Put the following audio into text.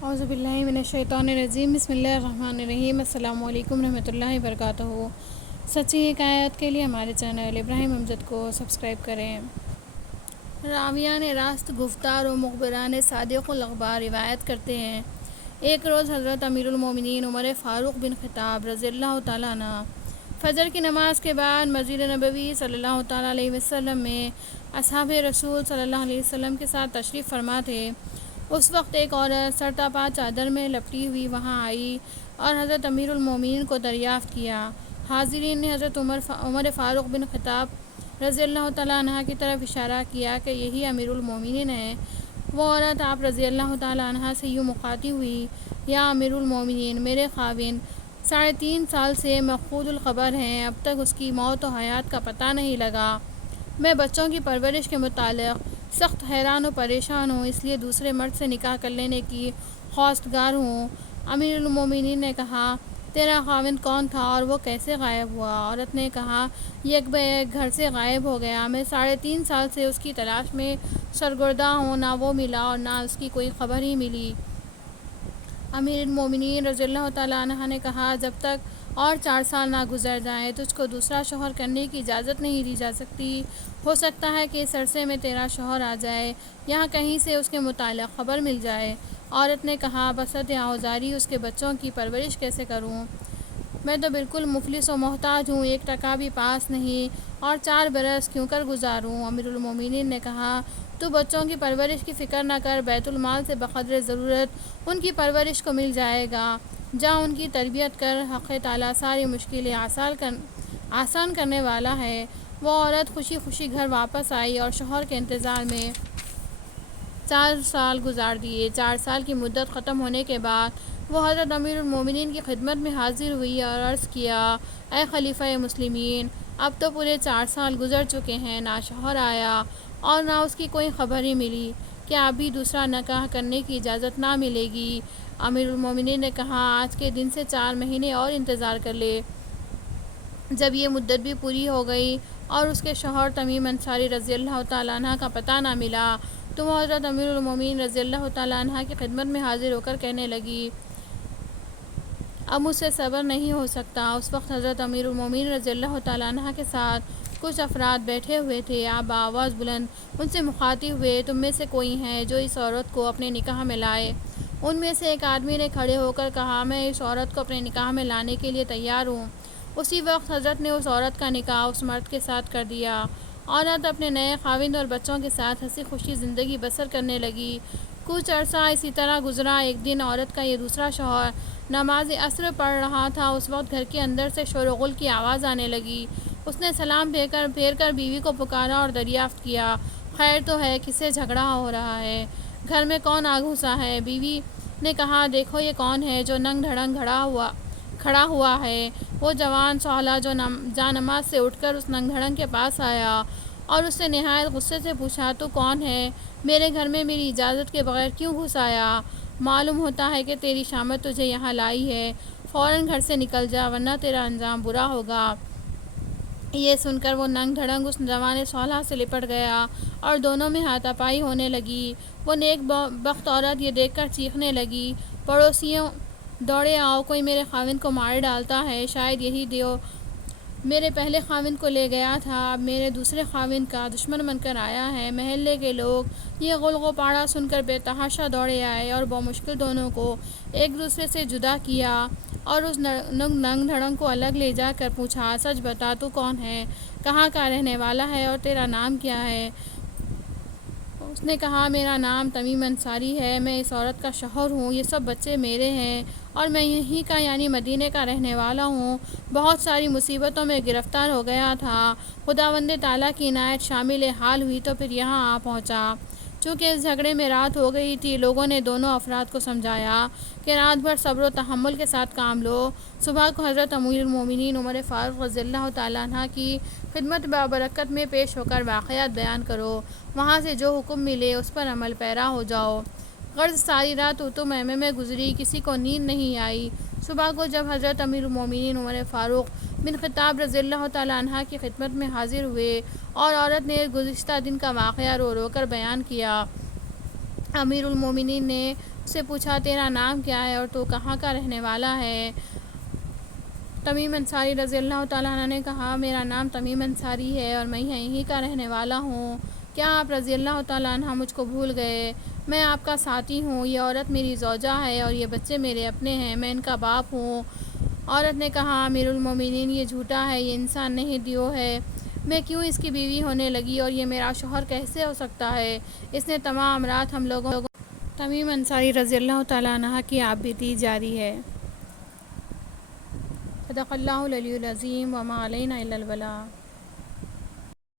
اعوذ باللہ من الشیطان الرجیم، بسم اللہ الرحمن الرحیم۔ السلام علیکم رحمۃ اللہ وبرکاتہ۔ سچی حکایات کے لیے ہمارے چینل ابراہیم امجد کو سبسکرائب کریں۔ راویان راست گفتار و مخبران صادق الاخبار روایت کرتے ہیں، ایک روز حضرت امیر المومنین عمر فاروق بن خطاب رضی اللہ تعالیٰ عنہ فجر کی نماز کے بعد مسجد نبوی صلی اللہ تعالیٰ علیہ وسلم میں اصحاب رسول صلی اللہ علیہ وسلم کے ساتھ تشریف فرما تھے۔ اس وقت ایک عورت سرتاپا چادر میں لپٹی ہوئی وہاں آئی اور حضرت امیر المومنین کو دریافت کیا۔ حاضرین نے حضرت عمر فاروق بن خطاب رضی اللہ تعالیٰ عنہ کی طرف اشارہ کیا کہ یہی امیر المومنین ہیں۔ وہ عورت آپ رضی اللہ تعالیٰ عنہ سے یوں مخاطب ہوئی، یا امیر المومنین، میرے خاوند 3.5 سال سے مفقود الخبر ہیں، اب تک اس کی موت و حیات کا پتہ نہیں لگا۔ میں بچوں کی پرورش کے متعلق سخت حیران و پریشان ہوں، اس لیے دوسرے مرد سے نکاح کر لینے کی خواستگار ہوں۔ امیر المومنین نے کہا، تیرا خاوند کون تھا اور وہ کیسے غائب ہوا؟ عورت نے کہا، یک بہ یک گھر سے غائب ہو گیا۔ میں 3.5 سال سے اس کی تلاش میں سرگرداں ہوں، نہ وہ ملا اور نہ اس کی کوئی خبر ہی ملی۔ امیر المومنین رضی اللہ تعالیٰ عنہ نے کہا، جب تک اور 4 سال نہ گزر جائیں تجھ کو دوسرا شوہر کرنے کی اجازت نہیں دی جا سکتی۔ ہو سکتا ہے کہ اس عرصے میں تیرا شوہر آ جائے، یہاں کہیں سے اس کے متعلق خبر مل جائے۔ عورت نے کہا، بسط آوزاری اس کے بچوں کی پرورش کیسے کروں؟ میں تو بالکل مفلس و محتاج ہوں، 1 ٹکا بھی پاس نہیں، اور 4 برس کیوں کر گزاروں؟ امیر المومنین نے کہا، تو بچوں کی پرورش کی فکر نہ کر، بیت المال سے بقدر ضرورت ان کی پرورش کو مل جائے گا، جا ان کی تربیت کر، حق تعالیٰ ساری مشکلیں آسان کرنے والا ہے۔ وہ عورت خوشی خوشی گھر واپس آئی اور شوہر کے انتظار میں 4 سال گزار دیے۔ 4 سال کی مدت ختم ہونے کے بعد وہ حضرت امیر المومنین کی خدمت میں حاضر ہوئی اور عرض کیا، اے خلیفہ مسلمین، اب تو پورے 4 سال گزر چکے ہیں، نہ شوہر آیا اور نہ اس کی کوئی خبر ہی ملی، کیا ابھی دوسرا نکاح کرنے کی اجازت نہ ملے گی؟ امیر المومنین نے کہا، آج کے دن سے 4 مہینے اور انتظار کر لے۔ جب یہ مدت بھی پوری ہو گئی اور اس کے شوہر تمیم انصاری رضی اللہ تعالیٰ عنہ کا پتہ نہ ملا تو وہ حضرت امیر المومنین رضی اللہ تعالیٰ عنہ کی خدمت میں حاضر ہو کر کہنے لگی، اب مجھ سے صبر نہیں ہو سکتا۔ اس وقت حضرت امیر المومنین رضی اللہ تعالیٰ عنہ کے ساتھ کچھ افراد بیٹھے ہوئے تھے۔ آپ بآواز بلند ان سے مخاطب ہوئے، تم میں سے کوئی ہیں جو اس عورت کو اپنے نکاح میں لائے؟ ان میں سے ایک آدمی نے کھڑے ہو کر کہا، میں اس عورت کو اپنے نکاح میں لانے کے لیے تیار ہوں۔ اسی وقت حضرت نے اس عورت کا نکاح اس مرد کے ساتھ کر دیا۔ عورت اپنے نئے خاوند اور بچوں کے ساتھ ہنسی خوشی زندگی بسر کرنے لگی۔ کچھ عرصہ اسی طرح گزرا۔ ایک دن عورت کا یہ دوسرا شوہر نماز عصر پڑھ رہا تھا، اس وقت گھر کے اندر سے شور و غل کی آواز آنے لگی۔ اس نے سلام پھیر کر بیوی کو پکارا اور دریافت کیا، خیر تو ہے، کس سے جھگڑا ہو رہا ہے؟ گھر میں کون آ گھسا ہے؟ بیوی نے کہا، دیکھو یہ کون ہے جو ننگ دھڑنگ کھڑا ہوا ہے؟ وہ جوان سوہلا جو جانماز سے اٹھ کر اس ننگ دھڑنگ کے پاس آیا اور اس سے نہایت غصے سے پوچھا، تو کون ہے؟ میرے گھر میں میری اجازت کے بغیر کیوں گھس آیا؟ معلوم ہوتا ہے کہ تیری شامت تجھے یہاں لائی ہے، فوراً گھر سے نکل جا ورنہ تیرا انجام برا ہوگا۔ یہ سن کر وہ ننگ دھڑنگ اس جوان سوہلا سے لپٹ گیا اور دونوں میں ہاتھا پائی ہونے لگی۔ وہ نیک بخت عورت یہ دیکھ کر چیخنے لگی، پڑوسیوں دوڑے آؤ، کوئی میرے خاوند کو مار ڈالتا ہے، شاید یہی دیو میرے پہلے خاوند کو لے گیا تھا، اب میرے دوسرے خاوند کا دشمن بن کر آیا ہے۔ محلے کے لوگ یہ غل و پاڑا سن کر بے تحاشا دوڑے آئے اور بمشکل دونوں کو ایک دوسرے سے جدا کیا اور اس ننگ دھڑنگ کو الگ لے جا کر پوچھا، سچ بتا، تو کون ہے، کہاں کا رہنے والا ہے اور تیرا نام کیا ہے؟ اس نے کہا، میرا نام تمیم انصاری ہے، میں اس عورت کا شوہر ہوں، یہ سب بچے میرے ہیں اور میں یہیں کا یعنی مدینے کا رہنے والا ہوں۔ بہت ساری مصیبتوں میں گرفتار ہو گیا تھا، خداوند تعالیٰ کی عنایت شامل حال ہوئی تو پھر یہاں آ پہنچا۔ چونکہ اس جھگڑے میں رات ہو گئی تھی، لوگوں نے دونوں افراد کو سمجھایا کہ رات بھر صبر و تحمل کے ساتھ کام لو، صبح کو حضرت امیر المومنین عمر فاروق رضی اللہ تعالیٰ عنہ کی خدمت بابرکت میں پیش ہو کر واقعات بیان کرو، وہاں سے جو حکم ملے اس پر عمل پیرا ہو جاؤ۔ غرض ساری رات اُتو مہمے میں گزری، کسی کو نیند نہیں آئی۔ صبح کو جب حضرت امیر المومنین عمر فاروق بن خطاب رضی اللہ تعالیٰ عنہ کی خدمت میں حاضر ہوئے اور عورت نے گزشتہ دن کا واقعہ رو رو کر بیان کیا، امیر المومنین نے اس سے پوچھا تیرا نام کیا ہے اور تو کہاں کا رہنے والا ہے؟ تمیم انصاری رضی اللہ تعالیٰ عنہ نے کہا میرا نام تمیم انصاری ہے اور میں یہیں کا رہنے والا ہوں۔ کیا آپ رضی اللہ تعالیٰ عنہ مجھ کو بھول گئے؟ میں آپ کا ساتھی ہوں، یہ عورت میری زوجہ ہے اور یہ بچے میرے اپنے ہیں، میں ان کا باپ ہوں۔ عورت نے کہا امیر المومنین یہ جھوٹا ہے، یہ انسان نہیں دیو ہے، میں کیوں اس کی بیوی ہونے لگی اور یہ میرا شوہر کیسے ہو سکتا ہے؟ اس نے تمام رات ہم لوگوں تمیم انصاری رضی اللہ تعالیٰ عنہ کی آپ بیتی جاری ہے۔ صدق اللہ العلی العظیم وما علینا الا البلاغ۔